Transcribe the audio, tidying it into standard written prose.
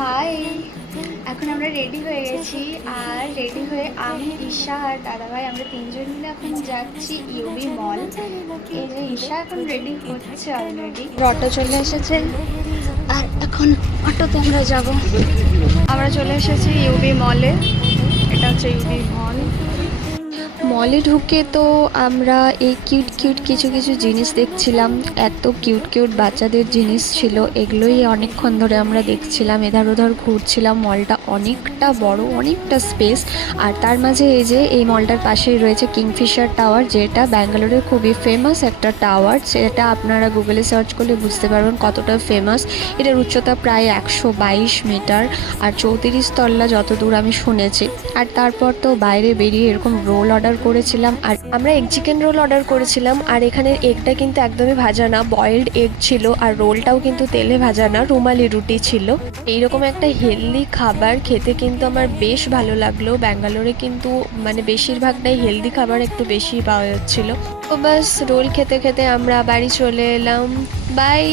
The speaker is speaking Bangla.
হাই, এখন আমরা রেডি হয়ে গেছি। আর রেডি হয়ে আমি, ঈশা আর দাদাভাই আমরা তিনজন মিলে এখন যাচ্ছি ইউবি মল। এই যে ঈশা এখন রেডি হচ্ছে অলরেডি, অটো চলে এসেছে আর এখন অটোতে আমরা যাব। আমরা চলে এসেছি ইউবি মলে। এটা হচ্ছে ইউবি মল। মলে ঢুকে তো আমরা এই কিউট কিউট কিছু কিছু জিনিস দেখছিলাম। এত কিউট কিউট বাচ্চাদের জিনিস ছিল, এগুলোই অনেকক্ষণ ধরে আমরা দেখছিলাম, এধার ওধার ঘুরছিলাম। মলটা অনেকটা বড়, অনেকটা স্পেস। আর তার মাঝে এই যে এই মলটার পাশেই রয়েছে কিংফিশার টাওয়ার, যেটা ব্যাঙ্গালোরের খুবই ফেমাস একটা টাওয়ার। সেটা আপনারা গুগলে সার্চ করলে বুঝতে পারবেন কতটা ফেমাস। এটার উচ্চতা প্রায় 122 মিটার আর 34 তল্লা যতদূর আমি শুনেছি। আর তারপর তো বাইরে বেরিয়ে এরকম রোল অর্ডার করেছিলাম। আর আমরা এগ চিকেন রোল অর্ডার করেছিলাম। আর এখানের এগটা কিন্তু একদমই ভাজা না, বয়েলড এগ ছিল। আর রোলটাও কিন্তু তেলে ভাজা না, রুমালি রুটি ছিল। এইরকম একটা হেলদি খাবার খেতে কিন্তু আমার বেশ ভালো লাগলো। ব্যাঙ্গালোরে কিন্তু মানে বেশিরভাগটাই হেলদি খাবার একটু বেশি পাওয়া যাচ্ছিল। তো বাস রোল খেতে খেতে আমরা বাড়ি চলে এলাম। বাই।